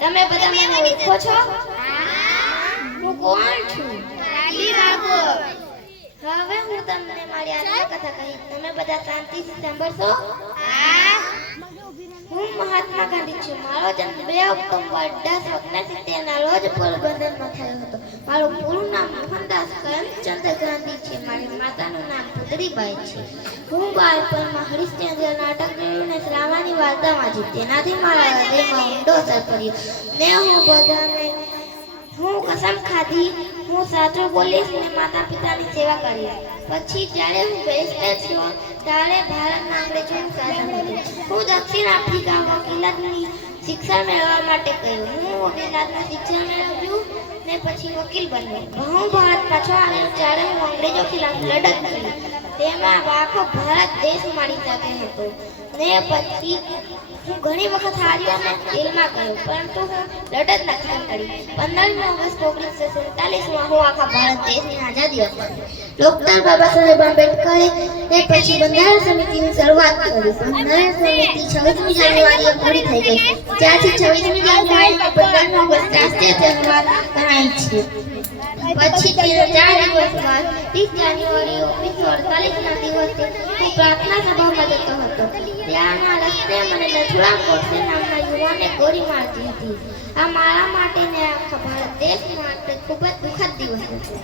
તમે બધા મને ઓળખો છો? હું. કોણ છું? હવે હું તમને મારી આત્મકથા કહીશ. તમે બધા શાંતિથી સાંભળશો? હું. મહાત્મા ગાંધી છું. મારો જન્મ બે ઓક્ટોબર અઢારસો ઓગણસિત્તેર ના રોજ પોરબંદરમાં થયો હતો. મારું પૂરું નામ મોહનદાસ કરમચંદ્ર ગાંધી છે. મારી માતાનું નામ પુતળીબાઈ છે. હું બાળપણમાં હરિશ્ચંદ્ર નાટક જોયું શ્રાવાની વાર્તા વાંચી તેનાથી મારા હૃદયમાં ઊંડો અસર પડ્યો. ને હું બધાને હું કસમ ખાધી, હું સાચું બોલીશ ને માતા પિતાની સેવા કરીશ. પછી જ્યારે હું બેસ્ટર થયો, ત્યારે ભારતના અંગ્રેજોનું શાસન હું દક્ષિણ આફ્રિકા વકીલાતની શિક્ષણ મેળવવા માટે ગયો. હું વકીલાતનું શિક્ષણ મેળવ્યું ને પછી વકીલ બન્યો. હું ભારત પાછો આવ્યો ત્યારે ખિલાફ લડત કરી. તેમાં આખો ભારત દેશ મારી સાથે હતો. ને પછી હું ઘણી વખત હાર્યો અને જેલમાં ગયો, પરંતુ હું લડત નથી કરી. પંદરમી ઓગસ્ટ ઓગણીસો સુડતાલીસમાં હું આખા ભારત દેશની આઝાદી અપાવી. ડોક્ટર બાબા સાહેબ આંબેડકરે તે પછી બંધારણ સમિતિની શરૂઆત કરી. બંધારણ સમિતિ છવ્વીસમી જાન્યુઆરીએ પૂરી થઈ ગઈ. ત્યાંથી છવ્વીસમી જાન્યુઆરીએ છે પછી તેના ત્રીસ જાન્યુઆરી ઓગણીસો અડતાલીસના દિવસે હું પ્રાર્થના હતો ત્યાંના રસ્તે મને નથુરામ ગોડસે નામના યુવાને ગોળી મારતી હતી આ મારા માટે ને આખા ભારત માટે ખૂબ જ દુઃખદ દિવસ હતો.